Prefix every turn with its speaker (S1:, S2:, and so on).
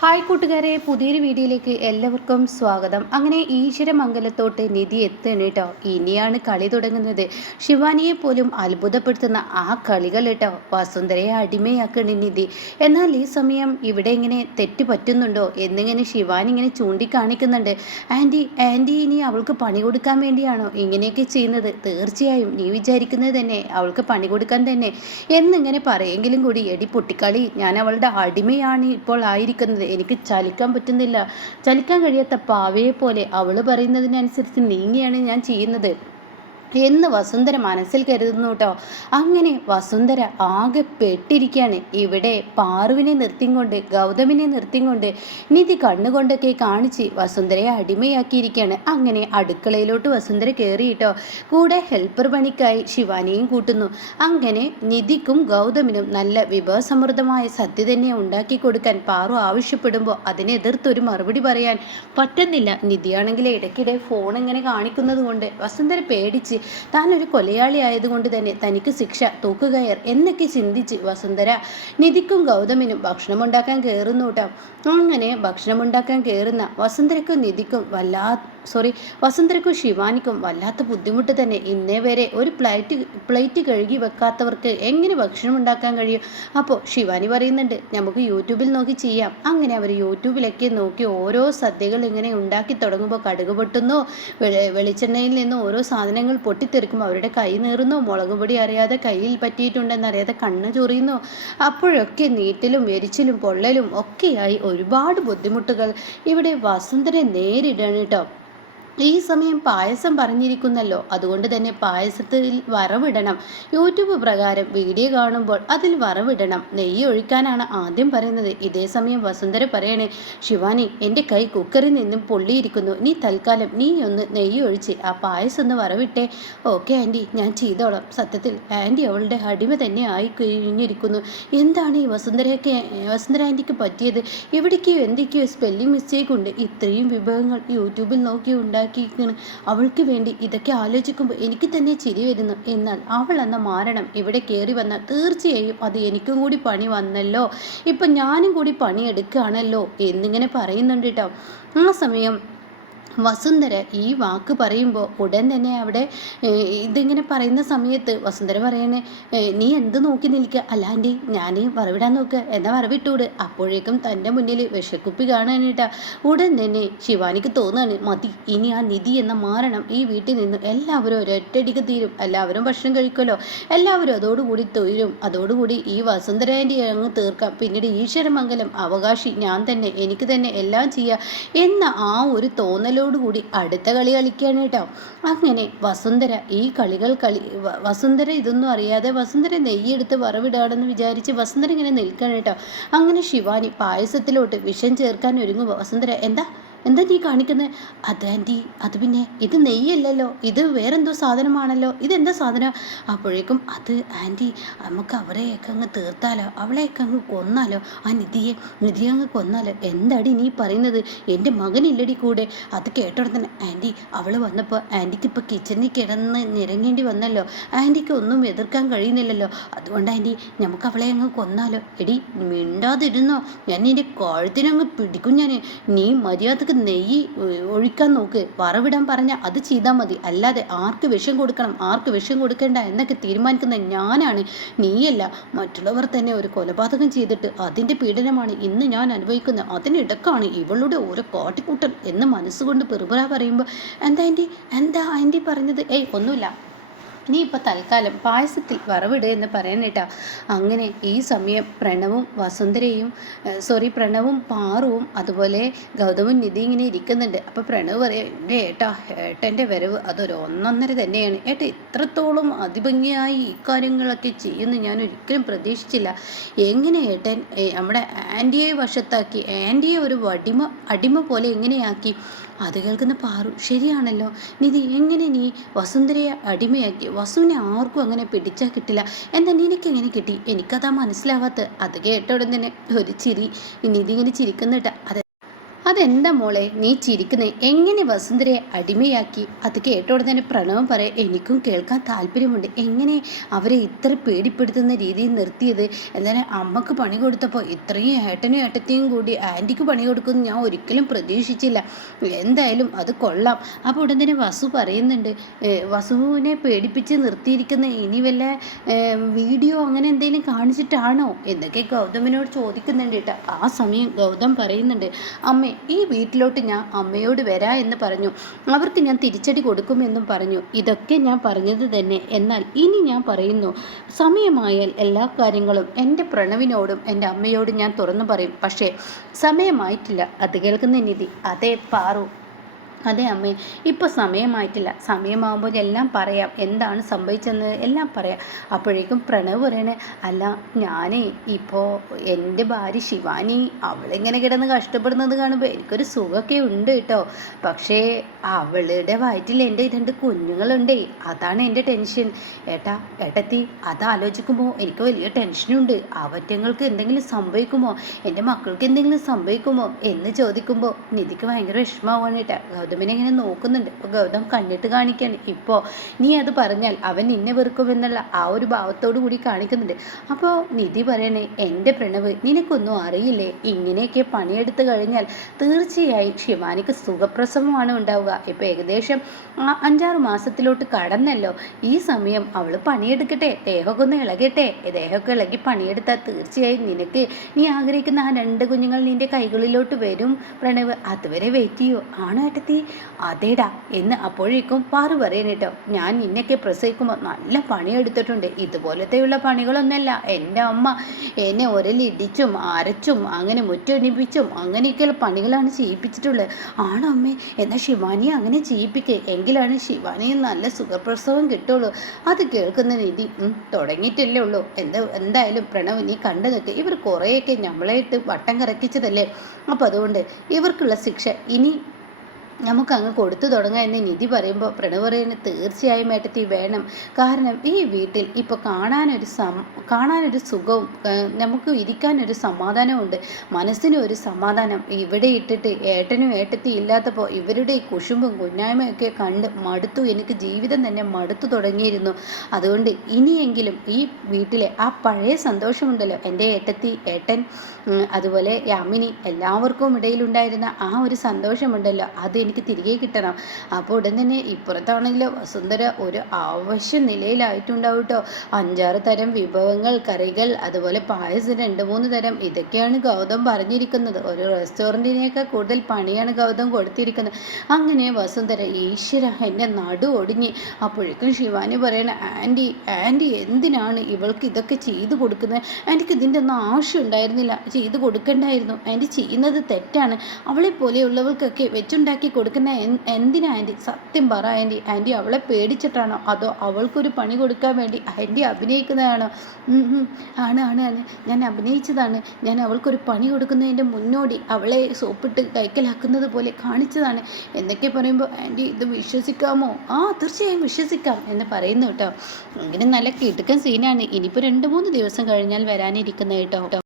S1: Hi കൂട്ടുകാരെ പുതിയൊരു വീഡിയോയിലേക്ക് എല്ലാവർക്കും സ്വാഗതം. അങ്ങനെ ഈശ്വരമംഗലത്തോട്ട് നിധി എത്തുകയാണ് കേട്ടോ. ഇനിയാണ് കളി തുടങ്ങുന്നത്. ശിവാനിയെ പോലും അത്ഭുതപ്പെടുത്തുന്ന ആ കളികൾ കേട്ടോ. വസുന്ധരയെ അടിമയാക്കണ നിധി. എന്നാൽ ഈ സമയം ഇവിടെ ഇങ്ങനെ തെറ്റ് പറ്റുന്നുണ്ടോ? എന്നിങ്ങനെ ശിവാനി ഇങ്ങനെ ചൂണ്ടിക്കാണിക്കുന്നുണ്ട്. ആന്റി ആന്റി ഇനി അവൾക്ക് പണി കൊടുക്കാൻ വേണ്ടിയാണോ ഇങ്ങനെയൊക്കെ ചെയ്യുന്നത്? തീർച്ചയായും നീ വിചാരിക്കുന്നത് തന്നെ അവൾക്ക് പണി കൊടുക്കാൻ തന്നെ. എന്നിങ്ങനെ പറയെങ്കിലും കൂടി എടി പൊട്ടിക്കളി ഞാൻ അവളുടെ അടിമയാണ് ഇപ്പോൾ ആയിരിക്കുന്നത്. എനിക്ക് ചലിക്കാൻ പറ്റുന്നില്ല. ചലിക്കാൻ കഴിയാത്ത പാവയെ പോലെ അവൾ പറയുന്നതിനനുസരിച്ച് നീങ്ങിയാണ് ഞാൻ ചെയ്യുന്നത്. എന്ന് വസുന്ധര മനസ്സിൽ കരുതുന്നു കേട്ടോ. അങ്ങനെ വസുന്ധര ആകെ പെട്ടിരിക്കുകയാണ്. ഇവിടെ പാറുവിനെ നിർത്തിയും കൊണ്ട് ഗൗതമിനെ നിർത്തിയും കൊണ്ട് നിധി കണ്ണുകൊണ്ടൊക്കെ കാണിച്ച് വസുന്ധരയെ അടിമയാക്കിയിരിക്കുകയാണ്. അങ്ങനെ അടുക്കളയിലോട്ട് വസുന്ധര കയറിയിട്ടോ കൂടെ ഹെൽപ്പർ പണിക്കായി ശിവാനിയും കൂട്ടുന്നു. അങ്ങനെ നിധിക്കും ഗൗതമിനും നല്ല വിഭവസമൃദ്ധമായ സദ്യ തന്നെ ഉണ്ടാക്കി കൊടുക്കാൻ പാറു ആവശ്യപ്പെടുമ്പോൾ അതിനെ എതിർത്തൊരു മറുപടി പറയാൻ പറ്റുന്നില്ല. നിധിയാണെങ്കിൽ ഇടയ്ക്കിടെ ഫോൺ ഇങ്ങനെ കാണിക്കുന്നത് കൊണ്ട് വസുന്ധര പേടിച്ച് താൻ ഒരു കൊലയാളി ആയതുകൊണ്ട് തന്നെ തനിക്ക് ശിക്ഷ തൂക്കുകയർ എന്നൊക്കെ ചിന്തിച്ച് വസുന്ധര നിധിക്കും ഗൗതമിനും ഭക്ഷണമുണ്ടാക്കാൻ കയറുന്നു കേട്ടോ. അങ്ങനെ ഭക്ഷണമുണ്ടാക്കാൻ കയറുന്ന വസുന്ധരക്കും നിധിക്കും വല്ലാ സോറി വസുന്ധരക്കും ശിവാനിക്കും വല്ലാത്ത ബുദ്ധിമുട്ട് തന്നെ. ഇന്നേ വരെ ഒരു പ്ലേറ്റ് പ്ലേറ്റ് കഴുകി വെക്കാത്തവർക്ക് എങ്ങനെ ഭക്ഷണം ഉണ്ടാക്കാൻ കഴിയും? അപ്പോൾ ശിവാനി പറയുന്നുണ്ട് നമുക്ക് യൂട്യൂബിൽ നോക്കി ചെയ്യാം. അങ്ങനെ അവർ യൂട്യൂബിലൊക്കെ നോക്കി ഓരോ സദ്യകൾ ഇങ്ങനെ ഉണ്ടാക്കി തുടങ്ങുമ്പോൾ കടുക് പൊട്ടുന്നോ വെളിച്ചെണ്ണയിൽ നിന്ന് ഓരോ സാധനങ്ങൾ പൊട്ടിത്തെറിക്കുമ്പോൾ അവരുടെ കൈ നീറുന്നോ മുളക് പൊടി അറിയാതെ കയ്യിൽ പറ്റിയിട്ടുണ്ടെന്നറിയാതെ കണ്ണ് ചൊറിയുന്നു. അപ്പോഴൊക്കെ നീറ്റലും എരിച്ചിലും പൊള്ളലും ഒക്കെയായി ഒരുപാട് ബുദ്ധിമുട്ടുകൾ. ഇവിടെ വസുന്ധരെ നേരിടണം കേട്ടോ. ഈ സമയം പായസം പറഞ്ഞിരിക്കുന്നല്ലോ. അതുകൊണ്ട് തന്നെ പായസത്തിൽ വറവിടണം. യൂട്യൂബ് പ്രകാരം വീഡിയോ കാണുമ്പോൾ അതിൽ വറവിടണം. നെയ്യ് ഒഴിക്കാനാണ് ആദ്യം പറയുന്നത്. ഇതേ സമയം വസുന്ധര പറയണേ ശിവാനി എന്റെ കൈ കുക്കറിൽ നിന്നും പൊള്ളിയിരിക്കുന്നു. നീ തൽക്കാലം നീ ഒന്ന് നെയ്യ് ഒഴിച്ച് ആ പായസം ഒന്ന് വറവിട്ടേ. ഓക്കെ ആന്റി ഞാൻ ചെയ്തോളാം. സത്യത്തിൽ ആന്റി അവളുടെ അടിമ തന്നെ ആയി കഴിഞ്ഞിരിക്കുന്നു എന്താണ് ഈ വസുന്ധരയൊക്കെ വസുന്ധര ആന്റിക്ക് പറ്റിയത്? എവിടേക്കോ എന്തൊക്കെയോ സ്പെല്ലിംഗ് മിസ്റ്റേക്ക് ഉണ്ട്. ഇത്രയും വിഭവങ്ങൾ യൂട്യൂബിൽ നോക്കി ഉണ്ടാക്കി ഉണ്ടാക്കിയിരിക്കുകയാണ് അവൾക്ക് വേണ്ടി ഇതൊക്കെ ആലോചിക്കുമ്പോൾ എനിക്ക് തന്നെ ചിരി വരുന്നു. എന്നാൽ അവൾ എന്ന മാരണം ഇവിടെ കയറി വന്നാൽ തീർച്ചയായും അത് എനിക്കും കൂടി പണി വന്നല്ലോ. ഇപ്പം ഞാനും കൂടി പണിയെടുക്കുകയാണല്ലോ എന്നിങ്ങനെ പറയുന്നുണ്ട് കേട്ടോ. ആ സമയം വസുന്ധര ഈ വാക്ക് പറയുമ്പോൾ ഉടൻ തന്നെ അവിടെ ഇതിങ്ങനെ പറയുന്ന സമയത്ത് വസുന്ധര പറയണേ നീ എന്ത് നോക്കി നിൽക്കുക? അല്ലാണ്ടി ഞാൻ വറവിടാൻ നോക്കുക. എന്നാ വറവിട്ടൂട്. അപ്പോഴേക്കും തന്റെ മുന്നിൽ വിഷക്കുപ്പി കാണാനിട്ടാ ഉടൻ തന്നെ ശിവാനിക്ക് തോന്നുകയാണ് മതി ഇനി ആ നിധി എന്ന മാരണം ഈ വീട്ടിൽ നിന്ന് എല്ലാവരും ഒരൊറ്റടിക്ക് തീരും. എല്ലാവരും ഭക്ഷണം കഴിക്കുമല്ലോ. എല്ലാവരും അതോടുകൂടി തൊഴിലും. അതോടുകൂടി ഈ വസുന്ധരേന്റെ അങ്ങ് തീർക്കാം. പിന്നീട് ഈശ്വരമംഗലം അവകാശി ഞാൻ തന്നെ എനിക്ക് തന്നെ എല്ലാം ചെയ്യാം. എന്ന ആ ഒരു തോന്നലോ കൂടി അടുത്ത കളി കളിക്കുകയാണ് കേട്ടോ. അങ്ങനെ വസുന്ധര ഈ കളികൾ കളി വസുന്ധര ഇതൊന്നും അറിയാതെ വസുന്ധര നെയ്യെടുത്ത് വറവിടാണെന്ന് വിചാരിച്ച് വസുന്ധര ഇങ്ങനെ നിൽക്കണം കേട്ടോ. അങ്ങനെ ശിവാനി പായസത്തിലോട്ട് വിഷം ചേർക്കാൻ ഒരുങ്ങുമ്പോൾ വസുന്ധര എന്താ? എന്താ നീ കാണിക്കുന്നത് അതാന്റി അത് പിന്നെ ഇത് നെയ്യല്ലല്ലോ. ഇത് വേറെന്തോ സാധനമാണല്ലോ. ഇതെന്താ സാധനം? അപ്പോഴേക്കും അത് ആന്റി നമുക്ക് അവരെയൊക്കെ അങ്ങ് തീർത്താലോ? അവളെയൊക്കെ അങ്ങ് കൊന്നാലോ? ആ നിധിയെ നിധിയെ അങ്ങ് കൊന്നാലോ? എന്താടി നീ പറയുന്നത്? എന്റെ മകനില്ലടി കൂടെ. അത് കേട്ടോടത്തന്നെ ആന്റി അവൾ വന്നപ്പോൾ ആന്റിക്ക് ഇപ്പോൾ കിച്ചണിൽ കിടന്ന് നിരങ്ങേണ്ടി വന്നല്ലോ. ആന്റിക്ക് ഒന്നും എതിർക്കാൻ കഴിയുന്നില്ലല്ലോ. അതുകൊണ്ട് ആന്റി നമുക്ക് അവളെ അങ്ങ് കൊന്നാലോ? എടി മിണ്ടാതിരുന്നോ? ഞാൻ നിന്റെ കഴുത്തിനങ്ങ് പിടിക്കും ഞാൻ നീ മര്യാദയ്ക്ക് നെയ്യ് ഒഴിക്കാൻ നോക്ക്. വറവിടാൻ പറഞ്ഞാൽ അത് ചെയ്താൽ മതി. അല്ലാതെ ആർക്ക് വിഷം കൊടുക്കണം ആർക്ക് വിഷം കൊടുക്കേണ്ട എന്നൊക്കെ തീരുമാനിക്കുന്ന ഞാനാണ്. നീയല്ല മറ്റുള്ളവർ തന്നെ ഒരു കൊലപാതകം ചെയ്തിട്ട് അതിന്റെ പീഡനമാണ് ഇന്ന് ഞാൻ അനുഭവിക്കുന്നത്. അതിനിടക്കാണ് ഇവളുടെ ഓരോ കാട്ടിക്കൂട്ടൽ എന്ന് മനസ്സുകൊണ്ട് പെറുപുറ പറയുമ്പോൾ എന്താ ആന്റി? എന്താ ആന്റി പറഞ്ഞത്? ഏയ് ഒന്നുമില്ല. നീ ഇപ്പോൾ തൽക്കാലം പായസത്തിൽ വറവിട് എന്ന് പറയാനേട്ടാ അങ്ങനെ ഈ സമയം പ്രണവും വസുന്ധരയും സോറി പ്രണവും പാറുവും അതുപോലെ ഗൗതമും നിധി ഇങ്ങനെ ഇരിക്കുന്നുണ്ട്. അപ്പോൾ പ്രണവ് പറയും ഏട്ടാ ഏട്ടന്റെ വരവ് അതൊരു ഒന്നൊന്നര തന്നെയാണ്. ഏട്ട ഇത്രത്തോളം അതിഭംഗിയായി ഈ കാര്യങ്ങളൊക്കെ ചെയ്യുന്ന ഞാൻ ഒരിക്കലും പ്രതീക്ഷിച്ചില്ല. എങ്ങനെ ഏട്ടൻ നമ്മുടെ ആന്റിയെ വശത്താക്കി ആന്റിയെ ഒരു അടിമ അടിമ പോലെ എങ്ങനെയാക്കി അത് കേൾക്കുന്ന പാറു ശരിയാണല്ലോ. നിധി എങ്ങനെ നീ വസുന്ധരയെ അടിമയാക്കി? വസുവിനെ ആർക്കും അങ്ങനെ പിടിച്ചാൽ കിട്ടില്ല. എന്താ നിനക്ക് എങ്ങനെ കിട്ടി? എനിക്കതാ മനസ്സിലാവാത്ത അത് കേട്ട ഉടൻ തന്നെ ഒരു ചിരി. നിധി ഇങ്ങനെ ചിരിക്കുന്നിട്ട അത് അതെന്താ മോളെ? നീ ചിരിക്കുന്നേ. എങ്ങനെ വസുന്ധരയെ അടിമയാക്കി? അത് കേട്ടോടെ തന്നെ പ്രണവം പറയാം എനിക്കും കേൾക്കാൻ താല്പര്യമുണ്ട്. എങ്ങനെ അവരെ ഇത്ര പേടിപ്പെടുത്തുന്ന രീതിയിൽ നിർത്തിയത്? എന്നാലും അമ്മയ്ക്ക് പണി കൊടുത്തപ്പോൾ ഇത്രയും ഏട്ടനും ഏട്ടത്തെയും കൂടി ആന്റിക്ക് പണി കൊടുക്കുമെന്ന് ഞാൻ ഒരിക്കലും പ്രതീക്ഷിച്ചില്ല. എന്തായാലും അത് കൊള്ളാം. അപ്പോൾ ഉടൻ തന്നെ വസു പറയുന്നുണ്ട് വസുവിനെ പേടിപ്പിച്ച് നിർത്തിയിരിക്കുന്ന ഇനി വല്ല വീഡിയോ അങ്ങനെ എന്തെങ്കിലും കാണിച്ചിട്ടാണോ? എന്നൊക്കെ ഗൗതമിനോട് ചോദിക്കുന്നുണ്ട് കേട്ടോ. ആ സമയം ഗൗതം പറയുന്നുണ്ട് അമ്മേ ഈ വീട്ടിലോട്ട് ഞാൻ അമ്മയോട് വരാ എന്ന് പറഞ്ഞു. അവർക്ക് ഞാൻ തിരിച്ചടി കൊടുക്കുമെന്നും പറഞ്ഞു. ഇതൊക്കെ ഞാൻ പറഞ്ഞത് തന്നെ. എന്നാൽ ഇനി ഞാൻ പറയുന്നു. സമയമായാൽ എല്ലാ കാര്യങ്ങളും എന്റെ പ്രണവിനോടും എന്റെ അമ്മയോടും ഞാൻ തുറന്നു പറയും. പക്ഷേ സമയമായിട്ടില്ല. അത് കേൾക്കുന്ന നിധി. അതേ പാറു. അതെ അമ്മേ. ഇപ്പോൾ സമയമായിട്ടില്ല. സമയമാകുമ്പോൾ എല്ലാം പറയാം. എന്താണ് സംഭവിച്ചെന്ന് എല്ലാം പറയാം. അപ്പോഴേക്കും പ്രണവ് പറയണേ അല്ല ഞാൻ ഇപ്പോൾ എന്റെ ഭാര്യ ശിവാനി അവളിങ്ങനെ കിടന്ന് കഷ്ടപ്പെടുന്നത് കാണുമ്പോൾ എനിക്കൊരു സുഖമൊക്കെ ഉണ്ട് കേട്ടോ. പക്ഷേ അവളുടെ വയറ്റിൽ എന്റെ രണ്ട് കുഞ്ഞുങ്ങളുണ്ടേ. അതാണ് എന്റെ ടെൻഷൻ. ഏട്ടാ ഏട്ടത്തി അത് ആലോചിക്കുമ്പോൾ എനിക്ക് വലിയ ടെൻഷനുണ്ട്. അവറ്റങ്ങൾക്ക് എന്തെങ്കിലും സംഭവിക്കുമോ? എന്റെ മക്കൾക്ക് എന്തെങ്കിലും സംഭവിക്കുമോ? എന്ന് ചോദിക്കുമ്പോൾ നിധിക്ക് ഭയങ്കര വിഷമമാവാണ് ഏട്ടാ ഗൗതമിനെ ഇങ്ങനെ നോക്കുന്നുണ്ട്. അപ്പോൾ ഗൗതം കണ്ണിട്ട് കാണിക്കുകയാണ് ഇപ്പോൾ നീ അത് പറഞ്ഞാൽ അവൻ നിന്നെ വെറുക്കുമെന്നുള്ള ആ ഒരു ഭാവത്തോടു കൂടി കാണിക്കുന്നുണ്ട്. അപ്പോൾ നിധി പറയണേ എന്റെ പ്രണവ് നിനക്കൊന്നും അറിയില്ലേ? ഇങ്ങനെയൊക്കെ പണിയെടുത്ത് കഴിഞ്ഞാൽ തീർച്ചയായും ശിവാനിക്ക് സുഖപ്രസവമാണ് ഉണ്ടാവുക. ഇപ്പോൾ ഏകദേശം അഞ്ചാറ് മാസത്തിലോട്ട് കടന്നല്ലോ. ഈ സമയം അവൾ പണിയെടുക്കട്ടെ ദേഹമൊക്കെ ഒന്ന് ഇളകട്ടെ. ദേഹമൊക്കെ ഇളകി പണിയെടുത്താൽ തീർച്ചയായും നിനക്ക് നീ ആഗ്രഹിക്കുന്ന ആ രണ്ട് കുഞ്ഞുങ്ങൾ നിന്റെ കൈകളിലോട്ട് വരും പ്രണവ്. അതുവരെ വെയിറ്റ് ചെയ്യോ. ആണോ ഏട്ടത്തി അതേടാ എന്ന് അപ്പോഴേക്കും പാറു പറയണേട്ടോ ഞാൻ നിന്നൊക്കെ പ്രസവിക്കുമ്പോൾ നല്ല പണിയെടുത്തിട്ടുണ്ട്. ഇതുപോലത്തെയുള്ള പണികളൊന്നല്ല. എന്റെ അമ്മ എന്നെ ഒരലിടിച്ചും അരച്ചും അങ്ങനെ മുറ്റണിപ്പിച്ചും അങ്ങനെയൊക്കെയുള്ള പണികളാണ് ചെയ്യിപ്പിച്ചിട്ടുള്ളത്. ആണോ അമ്മേ? എന്നാൽ ശിവാനിയെ അങ്ങനെ ചെയ്യിപ്പിക്കേ. എങ്കിലാണ് ശിവാനിയെ നല്ല സുഖപ്രസവം കിട്ടുള്ളൂ. അത് കേൾക്കുന്ന നിധി തുടങ്ങിയിട്ടല്ലേ ഉള്ളൂ. എന്താ എന്തായാലും പ്രണവ് നീ കണ്ടു ഇവർ കുറേയൊക്കെ നമ്മളായിട്ട് വട്ടം കറക്കിച്ചതല്ലേ? അപ്പോൾ അതുകൊണ്ട് ഇവർക്കുള്ള ശിക്ഷ ഇനി നമുക്ക് അങ്ങ് കൊടുത്തു തുടങ്ങാം എന്ന് നിധി പറയുമ്പോൾ പ്രണവ് പറയുന്നത് തീർച്ചയായും ഏട്ടത്തി വേണം. കാരണം ഈ വീട്ടിൽ ഇപ്പോൾ കാണാനൊരു സം കാണാനൊരു സുഖവും നമുക്ക് ഇരിക്കാനൊരു സമാധാനമുണ്ട് മനസ്സിന് ഒരു സമാധാനം ഇവിടെ ഇട്ടിട്ട് ഏട്ടനും ഏട്ടത്തി ഇല്ലാത്തപ്പോൾ ഇവരുടെ ഈ കുശുമ്പും കുഞ്ഞായ്മയൊക്കെ കണ്ട് മടുത്തു. എനിക്ക് ജീവിതം തന്നെ മടുത്തു തുടങ്ങിയിരുന്നു. അതുകൊണ്ട് ഇനിയെങ്കിലും ഈ വീട്ടിലെ ആ പഴയ സന്തോഷമുണ്ടല്ലോ. എന്റെ ഏട്ടത്തി ഏട്ടൻ അതുപോലെ യാമിനി എല്ലാവർക്കും ഇടയിലുണ്ടായിരുന്ന ആ ഒരു സന്തോഷമുണ്ടല്ലോ. അത് എനിക്ക് തിരികെ കിട്ടണം. അപ്പോൾ ഉടൻ തന്നെ ഇപ്പുറത്താണെങ്കിൽ വസുന്ധര ഒരു ആവശ്യ നിലയിലായിട്ടുണ്ടാവും കേട്ടോ അഞ്ചാറ് തരം വിഭവങ്ങൾ കറികൾ അതുപോലെ പായസം രണ്ട് മൂന്ന് തരം ഇതൊക്കെയാണ് ഗൗതം പറഞ്ഞിരിക്കുന്നത്. ഒരു റെസ്റ്റോറന്റിനെയൊക്കെ കൂടുതൽ പണിയാണ് ഗൗതം കൊടുത്തിരിക്കുന്നത്. അങ്ങനെ വസുന്ധര ഈശ്വര എന്റെ നടു ഒടിഞ്ഞ്. അപ്പോഴേക്കും ശിവാനി പറയണ ആന്റി ആന്റി എന്തിനാണ് ഇവൾക്ക് ഇതൊക്കെ ചെയ്തു കൊടുക്കുന്നത്? ആന്റിക്ക് ഇതിന്റെ ഒന്നും ആവശ്യം ഉണ്ടായിരുന്നില്ല. ചെയ്തു കൊടുക്കണ്ടായിരുന്നു. ആന്റി ചെയ്യുന്നത് തെറ്റാണ്. അവളെ പോലെയുള്ളവർക്കൊക്കെ വെച്ചുണ്ടാക്കി കൊടുക്കുന്ന? എന്തിനാ ആന്റി? സത്യം പറ ആന്റി. ആന്റി അവളെ പേടിച്ചിട്ടാണോ? അതോ അവൾക്കൊരു പണി കൊടുക്കാൻ വേണ്ടി ആന്റി അഭിനയിക്കുന്നതാണോ? ആണ് ആണ് ആണ്. ഞാൻ അഭിനയിച്ചതാണ്. ഞാൻ അവൾക്കൊരു പണി കൊടുക്കുന്നതിന്റെ മുന്നോടി അവളെ സോപ്പിട്ട് കൈക്കലാക്കുന്നത് പോലെ കാണിച്ചതാണ്. എന്നൊക്കെ പറയുമ്പോൾ ആന്റി ഇത് വിശ്വസിക്കാമോ? ആ തീർച്ചയായും വിശ്വസിക്കാം എന്ന് പറയുന്നു കേട്ടോ. അങ്ങനെ നല്ല കിടുക്കൻ സീനാണ് ഇനിയിപ്പോൾ രണ്ട് മൂന്ന് ദിവസം കഴിഞ്ഞാൽ വരാനിരിക്കുന്ന കേട്ടോ.